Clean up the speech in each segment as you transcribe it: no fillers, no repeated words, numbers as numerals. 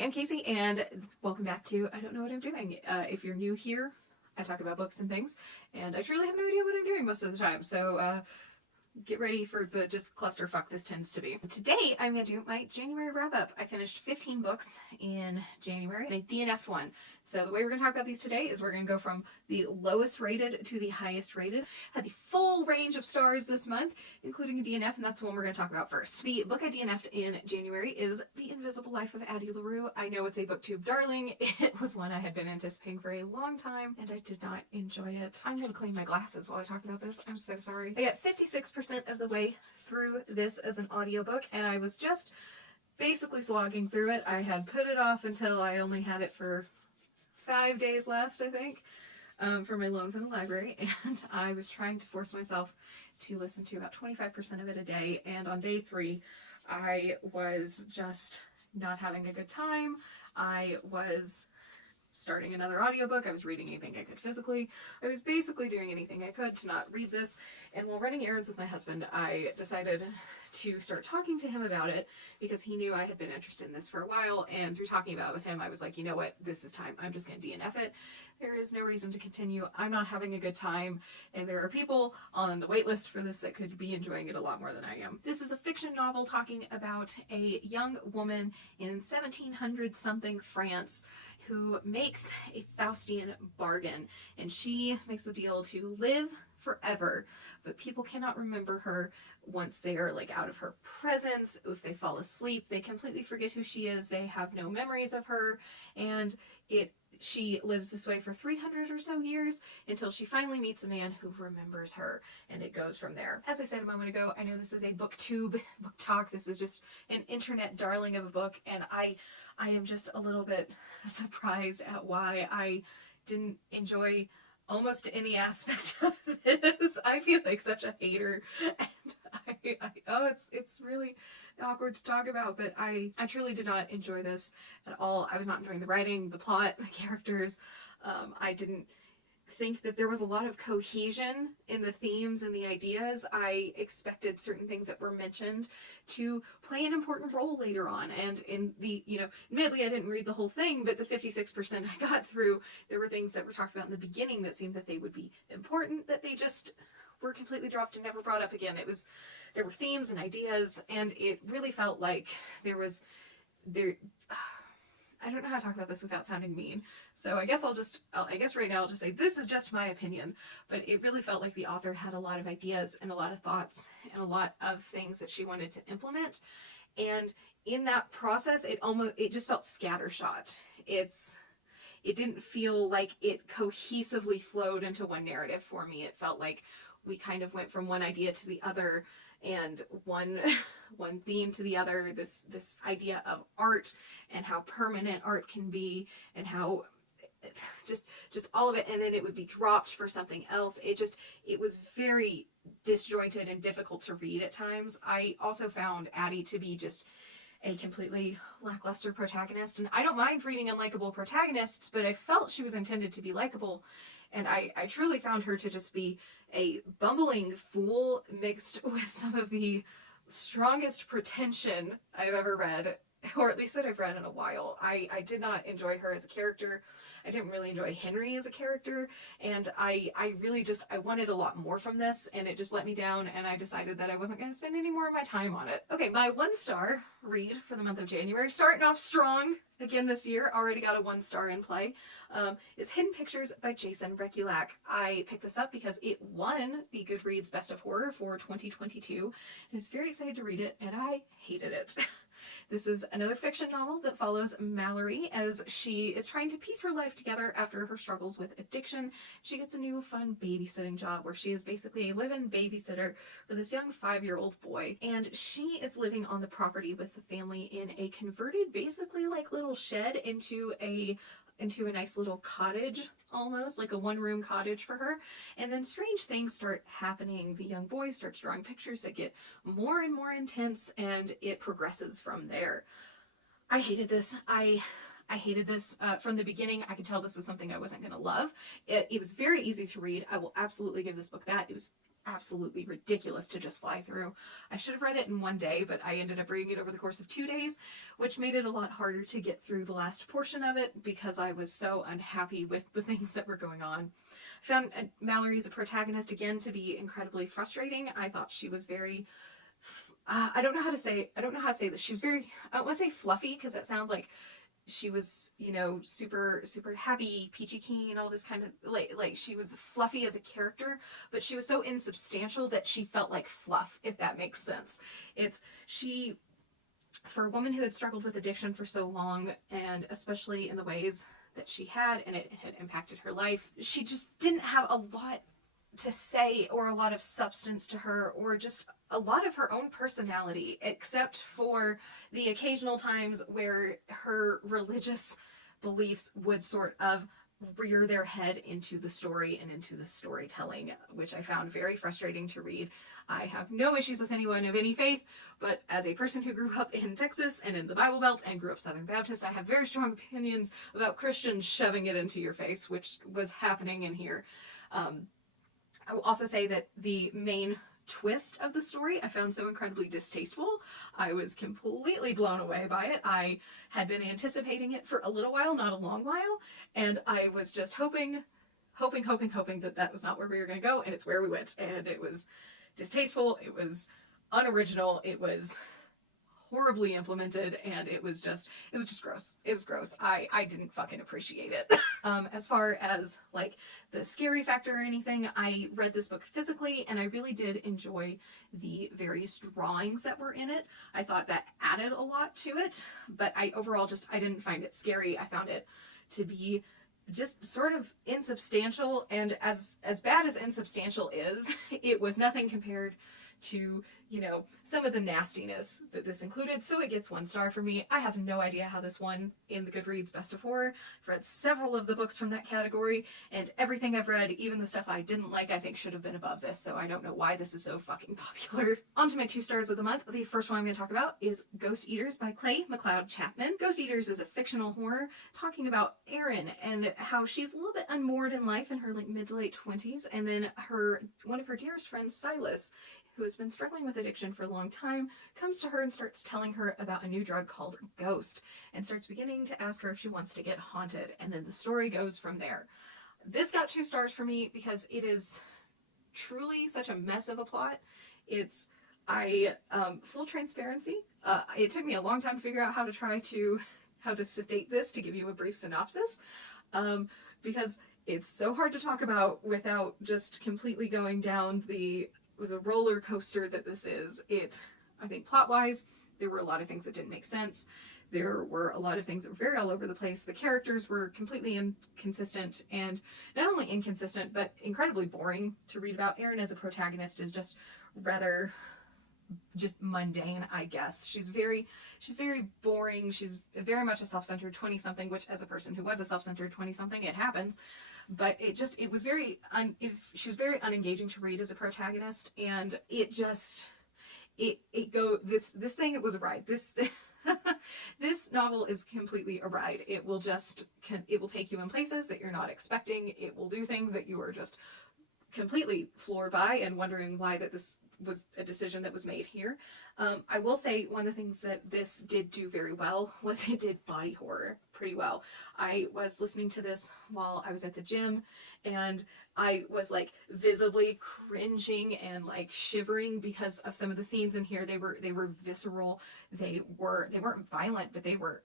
I'm Casey, and welcome back to I Don't Know What I'm Doing. If you're new here, I talk about books and things, and I truly have no idea what I'm doing most of the time, so get ready for the just clusterfuck this tends to be. Today, I'm going to do my January wrap-up. I finished 15 books in January, and I DNF'd one. So the way we're going to talk about these today is we're going to go from the lowest rated to the highest rated. Had the full range of stars this month, including a DNF, and that's the one we're going to talk about first. The book I DNF'd in January is The Invisible Life of Addie LaRue. I know it's a booktube darling. It was one I had been anticipating for a long time, and I did not enjoy it. I'm going to clean my glasses while I talk about this. I'm so sorry. I got 56% of the way through this as an audiobook, and I was just basically slogging through it. I had put it off until I only had it for 5 days left, I think, for my loan from the library, and I was trying to force myself to listen to about 25% of it a day, and on day 3, I was just not having a good time. I was starting another audiobook, I was reading anything I could physically. I was basically doing anything I could to not read this, and while running errands with my husband, I decided to start talking to him about it because he knew I had been interested in this for a while, and through talking about it with him, I was like, you know what, this is time. I'm just going to DNF it. There is no reason to continue. I'm not having a good time, and there are people on the wait list for this that could be enjoying it a lot more than I am. This is a fiction novel talking about a young woman in 1700-something France who makes a Faustian bargain, and she makes a deal to live forever, but people cannot remember her once they are like out of her presence. If they fall asleep, they completely forget who she is. They have no memories of her, and she lives this way for 300 or so years until she finally meets a man who remembers her, and it goes from there. As I said a moment ago, I know this is a booktube book talk. This is just an internet darling of a book, and I am just a little bit surprised at why I didn't enjoy almost any aspect of this. I feel like such a hater, and it's really awkward to talk about, but I truly did not enjoy this at all. I was not enjoying the writing, the plot, the characters. I didn't think that there was a lot of cohesion in the themes and the ideas. I expected certain things that were mentioned to play an important role later on, and in the, admittedly I didn't read the whole thing, but the 56% I got through, there were things that were talked about in the beginning that seemed that they would be important, that they just were completely dropped and never brought up again. There were themes and ideas, and it really felt like I don't know how to talk about this without sounding mean, so I guess right now I'll just say this is just my opinion, but it really felt like the author had a lot of ideas and a lot of thoughts and a lot of things that she wanted to implement, and in that process it just felt scattershot. It didn't feel like it cohesively flowed into one narrative for me. It felt like we kind of went from one idea to the other, and one theme to the other, this idea of art and how permanent art can be, and how just all of it, and then it would be dropped for something else. It was very disjointed and difficult to read at times. I also found Addie to be just a completely lackluster protagonist, and I don't mind reading unlikable protagonists, but I felt she was intended to be likable, and I truly found her to just be a bumbling fool mixed with some of the strongest pretension I've ever read, or at least that I've read in a while. I did not enjoy her as a character. I didn't really enjoy Henry as a character, and I wanted a lot more from this, and it just let me down, and I decided that I wasn't going to spend any more of my time on it. Okay, my 1-star read for the month of January, starting off strong again this year, already got a 1-star in play, is Hidden Pictures by Jason Rekulak. I picked this up because it won the Goodreads Best of Horror for 2022. I was very excited to read it, and I hated it. This is another fiction novel that follows Mallory as she is trying to piece her life together after her struggles with addiction. She gets a new fun babysitting job where she is basically a live-in babysitter for this young 5-year-old boy, and she is living on the property with the family in a converted, basically like little shed into a nice little cottage, almost like a one-room cottage for her. And then strange things start happening. The young boy starts drawing pictures that get more and more intense, and it progresses from there. I hated this. I hated this from the beginning. I could tell this was something I wasn't going to love. It was very easy to read. I will absolutely give this book that. It was absolutely ridiculous to just fly through. I should have read it in one day, but I ended up reading it over the course of 2 days, which made it a lot harder to get through the last portion of it because I was so unhappy with the things that were going on. I found Mallory as a protagonist again to be incredibly frustrating. I thought she was very I don't know how to say this. She was very, I don't want to say fluffy because that sounds like she was, you know, super happy, peachy keen, all this kind of, like she was fluffy as a character, but she was so insubstantial that she felt like fluff, if that makes sense. For a woman who had struggled with addiction for so long, and especially in the ways that she had, and it had impacted her life, she just didn't have a lot to say or a lot of substance to her or just a lot of her own personality, except for the occasional times where her religious beliefs would sort of rear their head into the story and into the storytelling, which I found very frustrating to read. I have no issues with anyone of any faith, but as a person who grew up in Texas and in the Bible Belt and grew up Southern Baptist, I have very strong opinions about Christians shoving it into your face, which was happening in here. I will also say that the main twist of the story I found so incredibly distasteful. I was completely blown away by it. I had been anticipating it for a little while, not a long while, and I was just hoping that that was not where we were going to go, and it's where we went. And it was distasteful, it was unoriginal, it was horribly implemented, and it was just gross. It was gross. I didn't fucking appreciate it. As far as like the scary factor or anything, I read this book physically and I really did enjoy the various drawings that were in it. I thought that added a lot to it, but I didn't find it scary. I found it to be just sort of insubstantial, and as bad as insubstantial is, it was nothing compared to, you know, some of the nastiness that this included, so it gets 1 star for me. I have no idea how this won in the Goodreads Best of Horror. I've read several of the books from that category, and everything I've read, even the stuff I didn't like, I think should have been above this, so I don't know why this is so fucking popular. On to my 2 stars of the month. The first one I'm going to talk about is Ghost Eaters by Clay McLeod Chapman. Ghost Eaters is a fictional horror talking about Erin and how she's a little bit unmoored in life in her like mid to late 20s, and then one of her dearest friends, Silas, who has been struggling with addiction for a long time, comes to her and starts telling her about a new drug called Ghost, and starts beginning to ask her if she wants to get haunted, and then the story goes from there. This got 2 stars for me because it is truly such a mess of a plot. Full transparency, it took me a long time to figure out how to sedate this to give you a brief synopsis, because it's so hard to talk about without just completely going down the roller coaster that this is. I think plot-wise, there were a lot of things that didn't make sense. There were a lot of things that were very all over the place. The characters were completely inconsistent, and not only inconsistent, but incredibly boring to read about. Erin as a protagonist is just rather just mundane, I guess. She's very boring. She's very much a self-centered 20-something, which as a person who was a self-centered 20-something, it happens. But she was very unengaging to read as a protagonist, and this thing, it was a ride. This novel is completely a ride. It will take you in places that you're not expecting. It will do things that you are just completely floored by and wondering why that this was a decision that was made here. I will say one of the things that this did do very well was it did body horror pretty well. I was listening to this while I was at the gym, and I was like visibly cringing and like shivering because of some of the scenes in here. They were visceral. They weren't violent, but they were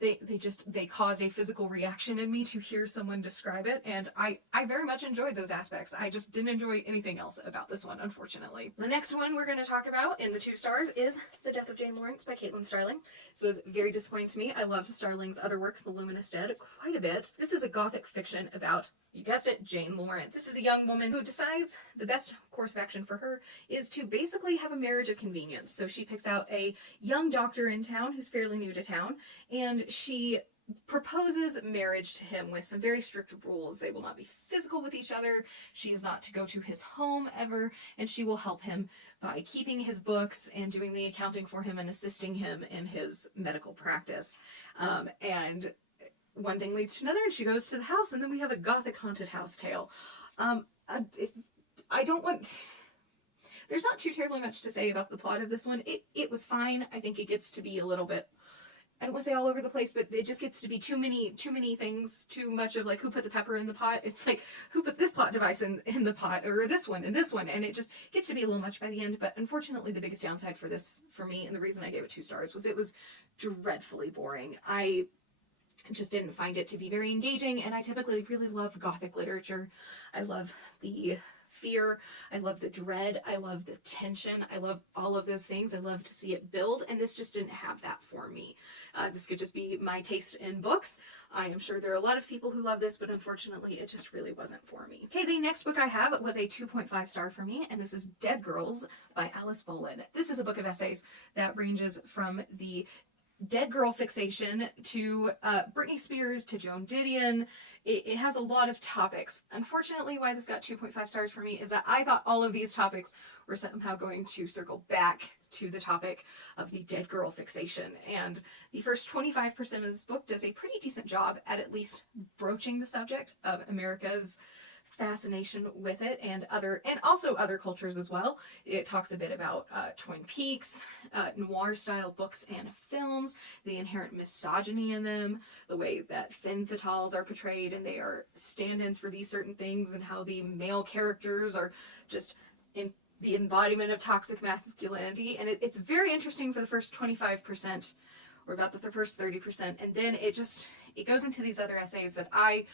they caused a physical reaction in me to hear someone describe it, and I very much enjoyed those aspects. I just didn't enjoy anything else about this one, unfortunately. The next one we're going to talk about in the 2 stars is The Death of Jane Lawrence by Caitlin Starling. So it's very disappointing to me. I loved Starling's other work, The Luminous Dead, quite a bit. This is a gothic fiction about, you guessed it, Jane Lawrence. This is a young woman who decides the best course of action for her is to basically have a marriage of convenience. So she picks out a young doctor in town who's fairly new to town, and she proposes marriage to him with some very strict rules. They will not be physical with each other. She is not to go to his home ever, and she will help him by keeping his books and doing the accounting for him and assisting him in his medical practice. And one thing leads to another, and she goes to the house, and then we have a gothic haunted house tale. I don't want... There's not too terribly much to say about the plot of this one. It was fine. I think it gets to be a little bit, I don't want to say all over the place, but it just gets to be too many things, too much of like who put the pepper in the pot. It's like who put this plot device in the pot, or this one, and it just gets to be a little much by the end. But unfortunately, the biggest downside for this, for me, and the reason I gave it 2 stars, was it was dreadfully boring. I just didn't find it to be very engaging, and I typically really love Gothic literature. I love the fear, I love the dread, I love the tension, I love all of those things. I love to see it build, and this just didn't have that for me. This could just be my taste in books. I am sure there are a lot of people who love this, but unfortunately it just really wasn't for me. Okay, the next book I have was a 2.5 star for me, and this is Dead Girls by Alice Boland. This is a book of essays that ranges from the dead girl fixation to Britney Spears to Joan Didion. It has a lot of topics. Unfortunately, why this got 2.5 stars for me is that I thought all of these topics were somehow going to circle back to the topic of the dead girl fixation. And the first 25% of this book does a pretty decent job at least broaching the subject of America's fascination with it, and also other cultures as well. It talks a bit about Twin Peaks, noir style books and films, the inherent misogyny in them, the way that femme fatales are portrayed and they are stand-ins for these certain things, and how the male characters are just in the embodiment of toxic masculinity. And it's very interesting for the first 25%, or about the first 30%, and then it goes into these other essays that I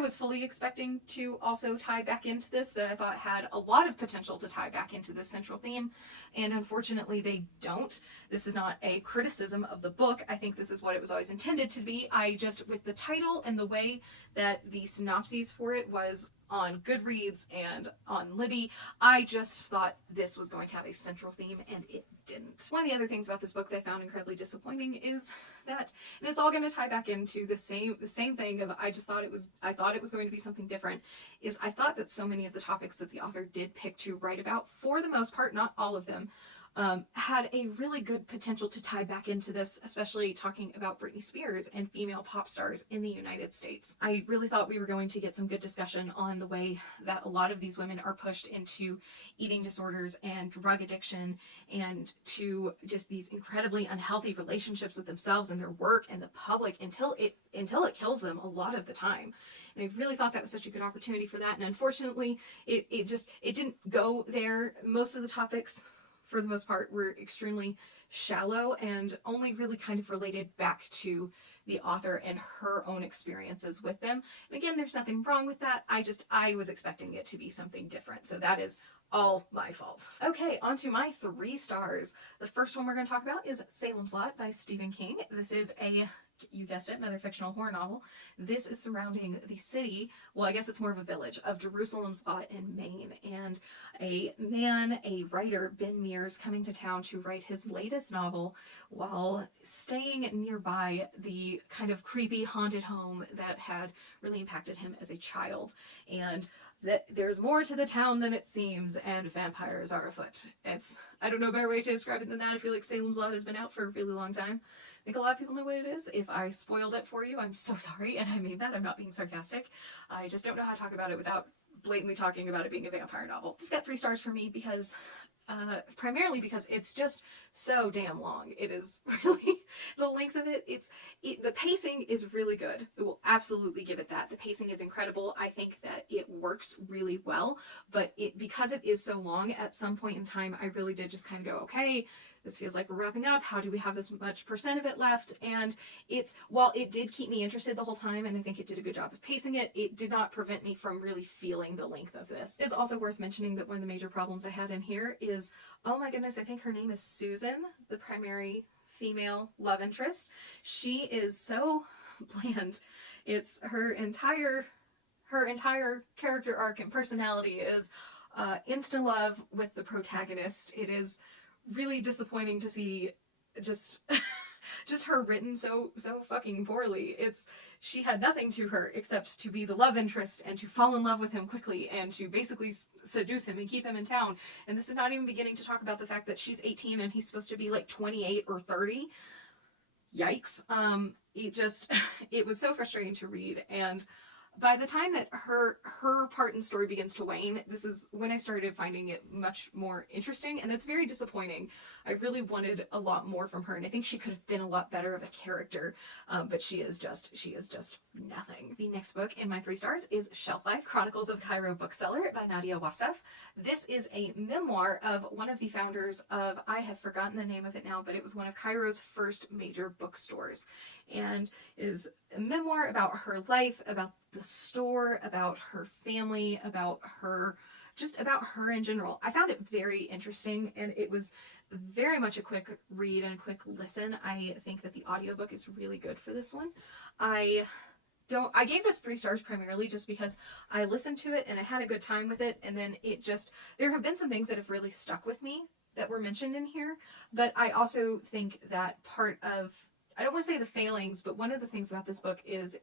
was fully expecting to also tie back into this, that I thought had a lot of potential to tie back into this central theme, and unfortunately they don't. This is not a criticism of the book. I think this is what it was always intended to be. I just, with the title and the way that the synopses for it was on Goodreads and on Libby, I just thought this was going to have a central theme, and it didn't. One of the other things about this book that I found incredibly disappointing is that, and it's all going to tie back into the same thing of I thought it was going to be something different, is I thought that so many of the topics that the author did pick to write about, for the most part, not all of them, had a really good potential to tie back into this, especially talking about Britney Spears and female pop stars in the United States. I really thought we were going to get some good discussion on the way that a lot of these women are pushed into eating disorders and drug addiction, and to just these incredibly unhealthy relationships with themselves and their work and the public until it kills them a lot of the time. And I really thought that was such a good opportunity for that, and unfortunately it didn't go there. Most of the topics, for the most part, were extremely shallow and only really kind of related back to the author and her own experiences with them. And again, there's nothing wrong with that. I was expecting it to be something different. So that is all my fault. Okay, on to my 3 stars. The first one we're going to talk about is Salem's Lot by Stephen King. This is you guessed it, another fictional horror novel. This is surrounding the city, well, I guess it's more of a village, of Jerusalem Spot in Maine, and a writer, Ben Mears, coming to town to write his latest novel while staying nearby the kind of creepy haunted home that had really impacted him as a child, and that there's more to the town than it seems, and vampires are afoot. I don't know a better way to describe it than that. I feel like Salem's Lot has been out for a really long time. I think a lot of people know what it is. If I spoiled it for you, I'm so sorry, and I mean that. I'm not being sarcastic. I just don't know how to talk about it without blatantly talking about it being a vampire novel. This got 3 stars for me because, primarily because it's just so damn long. It is really, the length of it, the pacing is really good. I will absolutely give it that. The pacing is incredible. I think that it works really well, but because it is so long, at some point in time, I really did just kind of go, okay, this feels like we're wrapping up. How do we have this much percent of it left? And while it did keep me interested the whole time, and I think it did a good job of pacing it, it did not prevent me from really feeling the length of this. It is also worth mentioning that one of the major problems I had in here is, oh my goodness, I think her name is Susan, the primary female love interest. She is so bland. It's her entire character arc and personality is insta love with the protagonist. It is really disappointing to see just her written so fucking poorly. She had nothing to her except to be the love interest and to fall in love with him quickly and to basically seduce him and keep him in town. And this is not even beginning to talk about the fact that she's 18 and he's supposed to be like 28 or 30. Yikes. It was so frustrating to read, by the time that her part in the story begins to wane, this is when I started finding it much more interesting, and it's very disappointing. I really wanted a lot more from her, and I think she could have been a lot better of a character, but she is just nothing. The next book in my 3 stars is Shelf Life, Chronicles of Cairo Bookseller by Nadia Wassef. This is a memoir of one of the founders of, I have forgotten the name of it now, but it was one of Cairo's first major bookstores, and is a memoir about her life, about the store, about her family, about her, just about her in general. I found it very interesting, and it was very much a quick read and a quick listen. I think that the audiobook is really good for this one. I gave this 3 stars primarily just because I listened to it and I had a good time with it, and then there have been some things that have really stuck with me that were mentioned in here, but I also think that part of, I don't want to say the failings, but one of the things about this book is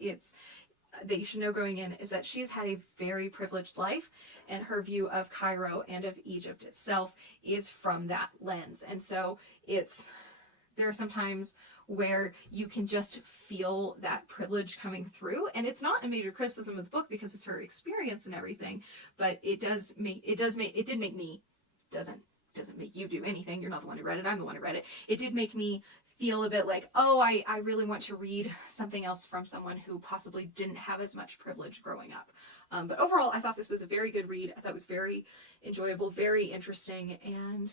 that you should know going in is that she's had a very privileged life, and her view of Cairo and of Egypt itself is from that lens. And so there are some times where you can just feel that privilege coming through, and it's not a major criticism of the book because it's her experience and everything, but it doesn't make you do anything. You're not the one who read it, I'm the one who read it. It did make me feel a bit like, oh, I really want to read something else from someone who possibly didn't have as much privilege growing up. But overall, I thought this was a very good read. I thought it was very enjoyable, very interesting, and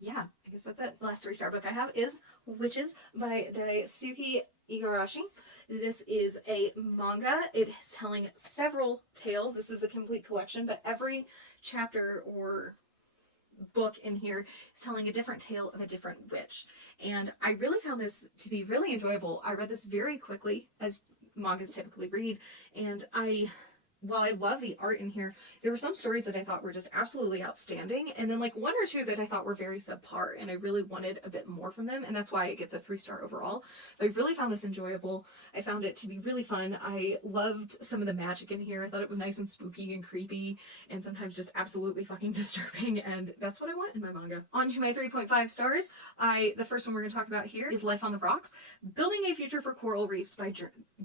yeah, I guess that's it. The last 3 star book I have is Witches by Daisuke Igarashi. This is a manga. It is telling several tales. This is a complete collection, but every chapter or book in here is telling a different tale of a different witch, and I really found this to be really enjoyable. I read this very quickly, as mangas typically read, and while I love the art in here, there were some stories that I thought were just absolutely outstanding, and then like 1 or 2 that I thought were very subpar, and I really wanted a bit more from them, and that's why it gets a 3 star overall. I really found this enjoyable. I found it to be really fun. I loved some of the magic in here. I thought it was nice and spooky and creepy, and sometimes just absolutely fucking disturbing, and that's what I want in my manga. On to my 3.5 stars. The first one we're going to talk about here is Life on the Rocks, Building a Future for Coral Reefs by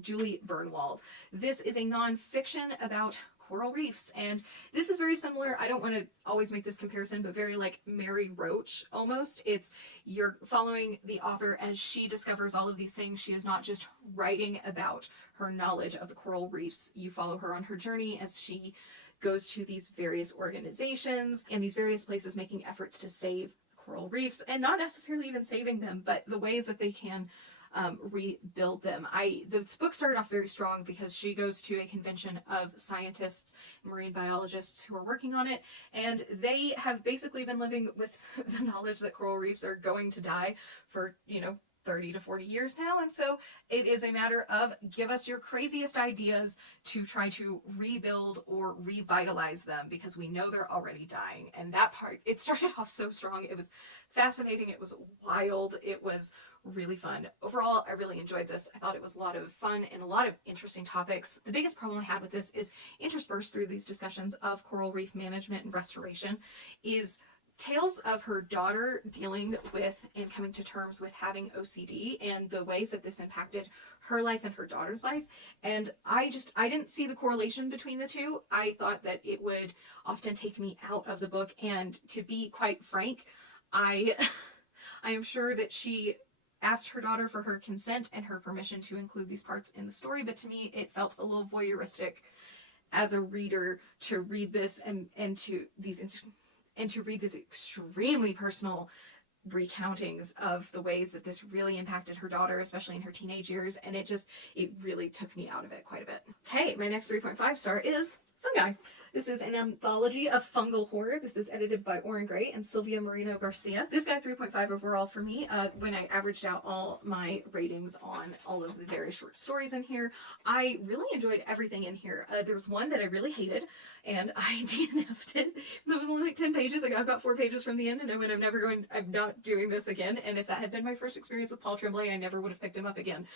Julie Bernwald. This is a non-fiction about coral reefs, and this is very similar. I don't want to always make this comparison, but very like Mary Roach almost. You're following the author as she discovers all of these things. She is not just writing about her knowledge of the coral reefs. You follow her on her journey as she goes to these various organizations and these various places making efforts to save coral reefs, and not necessarily even saving them, but the ways that they can rebuild them. This book started off very strong because she goes to a convention of scientists, marine biologists who are working on it, and they have basically been living with the knowledge that coral reefs are going to die for, 30 to 40 years now, and so it is a matter of give us your craziest ideas to try to rebuild or revitalize them, because we know they're already dying. And that part, it started off so strong. It was fascinating, it was wild, it was really fun. Overall, I really enjoyed this. I thought it was a lot of fun and a lot of interesting topics. The biggest problem I had with this is interspersed through these discussions of coral reef management and restoration is tales of her daughter dealing with and coming to terms with having OCD and the ways that this impacted her life and her daughter's life. And I didn't see the correlation between the two. I thought that it would often take me out of the book, and to be quite frank, I am sure that she asked her daughter for her consent and her permission to include these parts in the story, but to me it felt a little voyeuristic as a reader to read this and to read these extremely personal recountings of the ways that this really impacted her daughter, especially in her teenage years, and it really took me out of it quite a bit. Okay, my next 3.5 star is Fungi. This is an anthology of fungal horror. This is edited by Oren Gray and Sylvia Moreno Garcia. This got 3.5 overall for me when I averaged out all my ratings on all of the very short stories in here. I really enjoyed everything in here. There was one that I really hated, and I DNF'd it. That was only like 10 pages. I got about 4 pages from the end, and I went, I'm not doing this again. And if that had been my first experience with Paul Tremblay, I never would have picked him up again.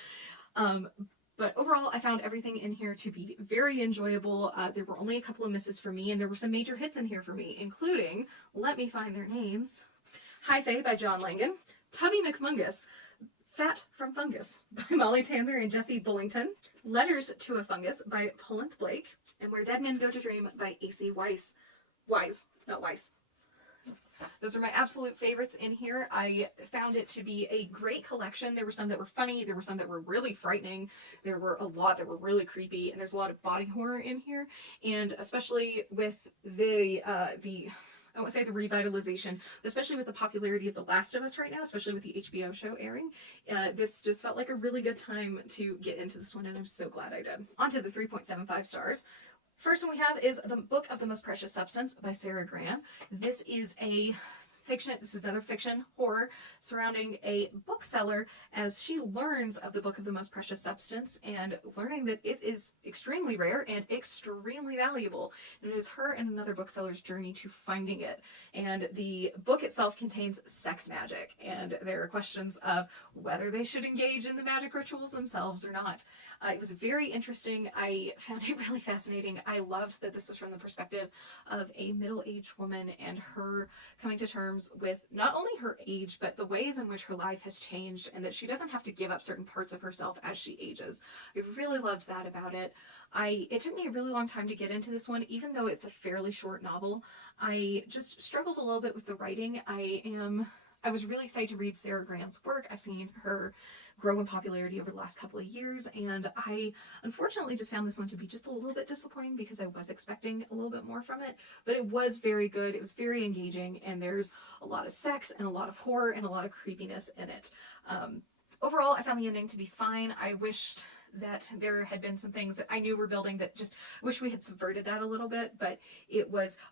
But overall, I found everything in here to be very enjoyable. There were only a couple of misses for me, and there were some major hits in here for me, including, let me find their names, High Fae by John Langan, Tubby McMungus, Fat from Fungus by Molly Tanzer and Jessie Bullington. Letters to a Fungus by Polinth Blake. And Where Dead Men Go to Dream by A.C. Weiss. Wise, not Weiss. Those are my absolute favorites in here. I found it to be a great collection. There were some that were funny. There were some that were really frightening. There were a lot that were really creepy. And there's a lot of body horror in here. And especially with the I won't say the revitalization, especially with the popularity of The Last of Us right now, especially with the HBO show airing, this just felt like a really good time to get into this one, and I'm so glad I did. On to the 3.75 stars. First one we have is The Book of the Most Precious Substance by Sarah Gran. This is a fiction, this is another fiction horror surrounding a bookseller as she learns of the Book of the Most Precious Substance and learning that it is extremely rare and extremely valuable. And it is her and another bookseller's journey to finding it. And the book itself contains sex magic, and there are questions of whether they should engage in the magic rituals themselves or not. It was very interesting. I found it really fascinating. I loved that this was from the perspective of a middle-aged woman and her coming to terms with not only her age, but the ways in which her life has changed and that she doesn't have to give up certain parts of herself as she ages. I really loved that about it. It took me a really long time to get into this one, even though it's a fairly short novel. I just struggled a little bit with the writing. I was really excited to read Sarah Gran's work. I've seen her grow in popularity over the last couple of years, and I unfortunately just found this one to be just a little bit disappointing because I was expecting a little bit more from it, but it was very good. It was very engaging, and there's a lot of sex and a lot of horror and a lot of creepiness in it. Overall, I found the ending to be fine. I wished that there had been some things that I knew were building that just wish we had subverted that a little bit, but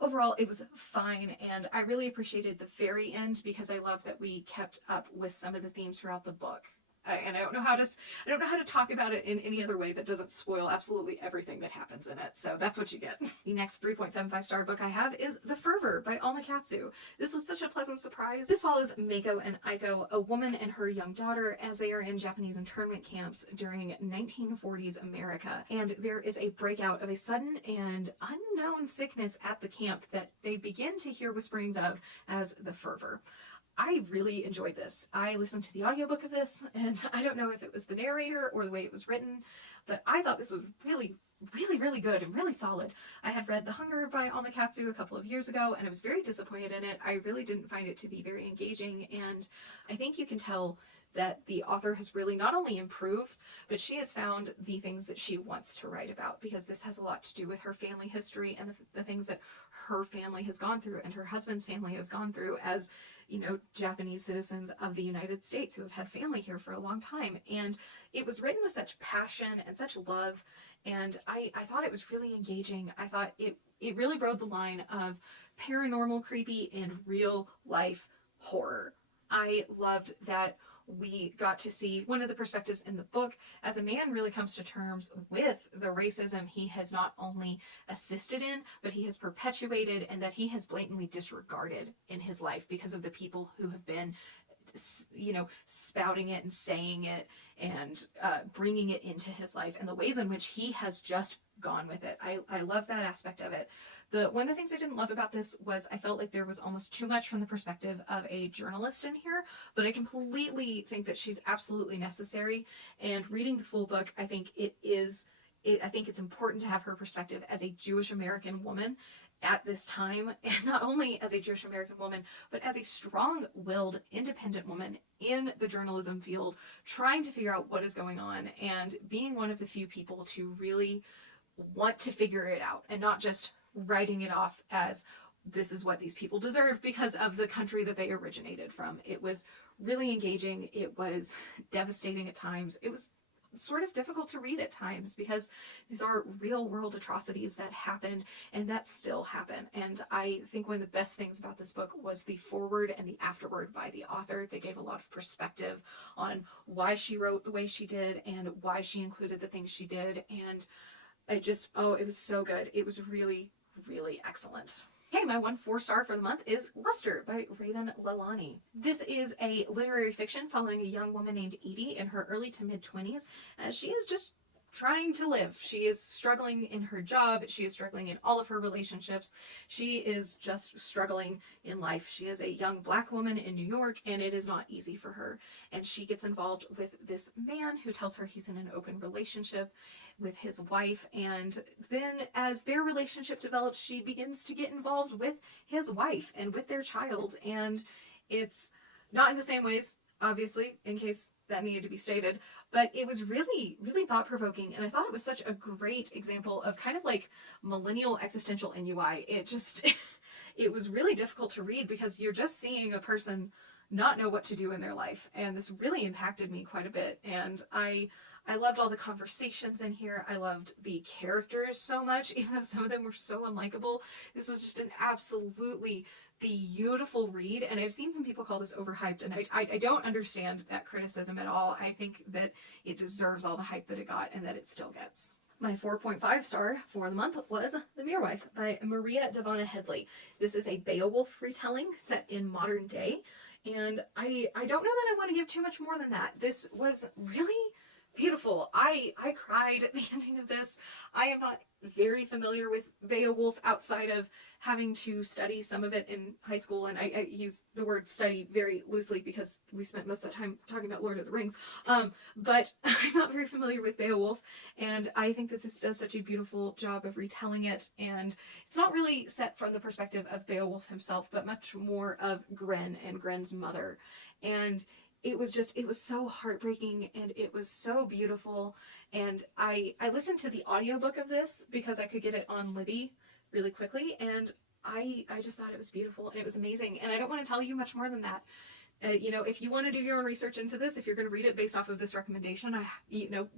overall it was fine, and I really appreciated the very end because I love that we kept up with some of the themes throughout the book. And I don't know how to talk about it in any other way that doesn't spoil absolutely everything that happens in it. So that's what you get. The next 3.75 star book I have is The Fervor by Alma Katsu. This was such a pleasant surprise. This follows Mako and Aiko, a woman and her young daughter, as they are in Japanese internment camps during 1940s America. And there is a breakout of a sudden and unknown sickness at the camp that they begin to hear whisperings of as the fervor. I really enjoyed this. I listened to the audiobook of this, and I don't know if it was the narrator or the way it was written, but I thought this was really, really, really good and really solid. I had read The Hunger by Alma Katsu a couple of years ago, and I was very disappointed in it. I really didn't find it to be very engaging, and I think you can tell that the author has really not only improved, but she has found the things that she wants to write about, because this has a lot to do with her family history and the things that her family has gone through and her husband's family has gone through as, you know, Japanese citizens of the United States who have had family here for a long time. And it was written with such passion and such love, and I thought it was really engaging. I thought it really rode the line of paranormal creepy and real life horror. I loved that we got to see one of the perspectives in the book as a man really comes to terms with the racism he has not only assisted in, but he has perpetuated and that he has blatantly disregarded in his life because of the people who have been, you know, spouting it and saying it and bringing it into his life, and the ways in which he has just gone with it. I love that aspect of it. One of the things I didn't love about this was I felt like there was almost too much from the perspective of a journalist in here, but I completely think that she's absolutely necessary. And reading the full book, I think I think it's important to have her perspective as a Jewish American woman at this time, and not only as a Jewish American woman, but as a strong-willed, independent woman in the journalism field, trying to figure out what is going on and being one of the few people to really want to figure it out and not just writing it off as this is what these people deserve because of the country that they originated from. It was really engaging. It was devastating at times. It was sort of difficult to read at times because these are real world atrocities that happened and that still happen. And I think one of the best things about this book was the foreword and the afterword by the author. They gave a lot of perspective on why she wrote the way she did and why she included the things she did. And it was so good. It was really, really excellent. Okay, my 1 4-star for the month is Luster by Raven Lalani. This is a literary fiction following a young woman named Edie in her early to mid-20s. She is just trying to live. She is struggling in her job. She is struggling in all of her relationships. She is just struggling in life. She is a young Black woman in New York, and it is not easy for her. And she gets involved with this man who tells her he's in an open relationship with his wife. And then as their relationship develops, she begins to get involved with his wife and with their child. And it's not in the same ways, obviously, in case that needed to be stated, but it was really, really thought-provoking, and I thought it was such a great example of kind of like millennial existential NUI. It just, it was really difficult to read because you're just seeing a person not know what to do in their life, and this really impacted me quite a bit, and I loved all the conversations in here. I loved the characters so much, even though some of them were so unlikable. This was just an absolutely beautiful read, and I've seen some people call this overhyped, and I don't understand that criticism at all. I think that it deserves all the hype that it got and that it still gets. My 4.5 star for the month was The Mere Wife by Maria Devana Headley. This is a Beowulf retelling set in modern day, and I don't know that I want to give too much more than that. This was really beautiful. I cried at the ending of this. I am not very familiar with Beowulf outside of having to study some of it in high school, and I use the word study very loosely because we spent most of the time talking about Lord of the Rings, but I'm not very familiar with Beowulf, and I think that this does such a beautiful job of retelling it, and it's not really set from the perspective of Beowulf himself, but much more of Gren and Gren's mother, and it was so heartbreaking, and it was so beautiful. And I listened to the audiobook of this because I could get it on Libby really quickly, and I just thought it was beautiful and it was amazing. And I don't want to tell you much more than that. You know, if you want to do your own research into this, if you're going to read it based off of this recommendation,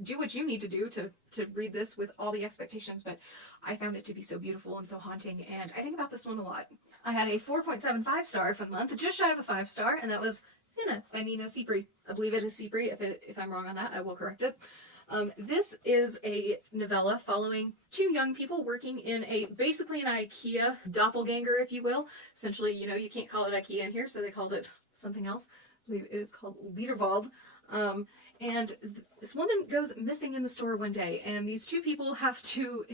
do what you need to do to read this with all the expectations, but I found it to be so beautiful and so haunting, and I think about this one a lot. I had a 4.75 star for the month, just shy of a 5 star, and that was Finna by Nino Cipri. I believe it is Cipri. If I'm wrong on that, I will correct it. This is a novella following two young people working in basically an IKEA doppelganger, if you will. Essentially, you know, you can't call it IKEA in here, so they called it something else. I believe it is called Liederwald. And this woman goes missing in the store one day, and these two people have to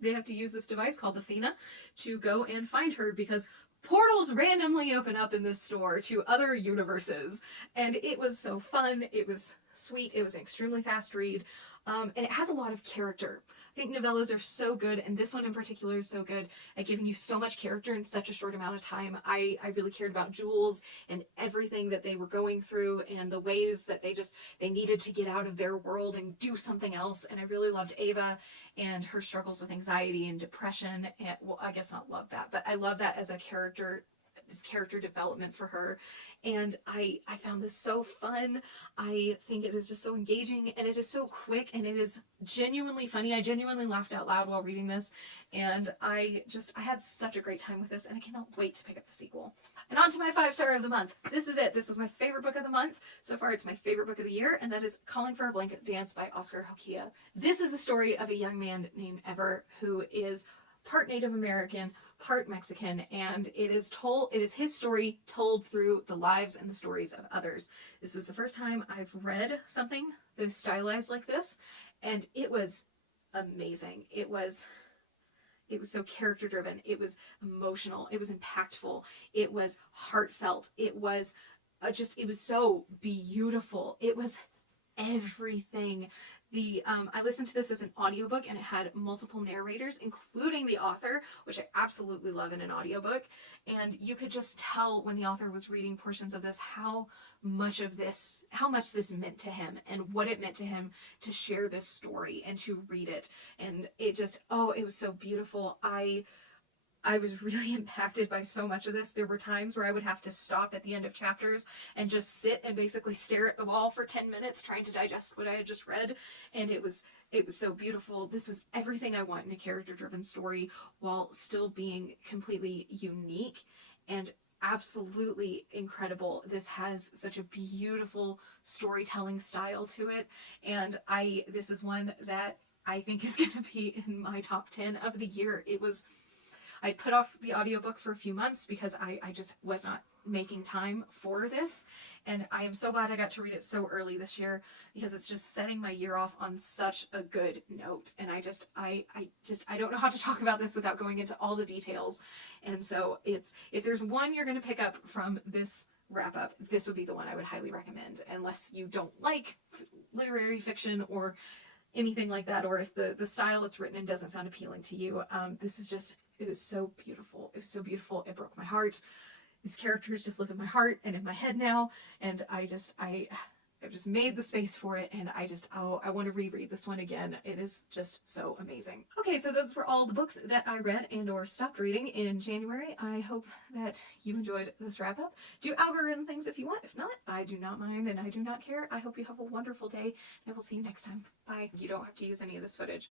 use this device called the Fina to go and find her because portals randomly open up in this store to other universes. And it was so fun. It was sweet. It was an extremely fast read. And it has a lot of character. I think novellas are so good, and this one in particular is so good at giving you so much character in such a short amount of time. I really cared about Jules and everything that they were going through and the ways that they needed to get out of their world and do something else. And I really loved Ava and her struggles with anxiety and depression. And, well, I guess not love that, but I love that as a character, this character development for her. And I found this so fun. I think it is just so engaging, and it is so quick, and it is genuinely funny. I genuinely laughed out loud while reading this, and I had such a great time with this, and I cannot wait to pick up the sequel. And on to my 5-star of the month. This is it. This was my favorite book of the month. So far, it's my favorite book of the year, and that is Calling for a Blanket Dance by Oscar Hokia. This is the story of a young man named Ever who is part Native American, part Mexican, and it is his story told through the lives and the stories of others. This was the first time I've read something that is stylized like this, and it was amazing. It was so character driven. It was emotional. It was impactful. It was heartfelt. It was it was so beautiful. It was everything. I listened to this as an audiobook, and it had multiple narrators, including the author, which I absolutely love in an audiobook. And you could just tell when the author was reading portions of this how much this meant to him and what it meant to him to share this story and to read it. And it was so beautiful. I was really impacted by so much of this. There were times where I would have to stop at the end of chapters and just sit and basically stare at the wall for 10 minutes trying to digest what I had just read. And it was so beautiful. This was everything I want in a character-driven story while still being completely unique and absolutely incredible. This has such a beautiful storytelling style to it. And this is one that I think is going to be in my top 10 of the year. I put off the audiobook for a few months because I just was making time for this, and I am so glad I got to read it so early this year, because it's just setting my year off on such a good note. And I don't know how to talk about this without going into all the details. And so if there's one you're going to pick up from this wrap up, this would be the one I would highly recommend, unless you don't like literary fiction or anything like that, or if the style it's written in doesn't sound appealing to you. This is just, it was so beautiful. It was so beautiful. It broke my heart. These characters just live in my heart and in my head now, and I've just made the space for it, and I want to reread this one again. It is just so amazing. Okay, so those were all the books that I read and or stopped reading in January. I hope that you enjoyed this wrap up. Do algorithm things if you want. If not, I do not mind and I do not care. I hope you have a wonderful day, and I will see you next time. Bye. You don't have to use any of this footage.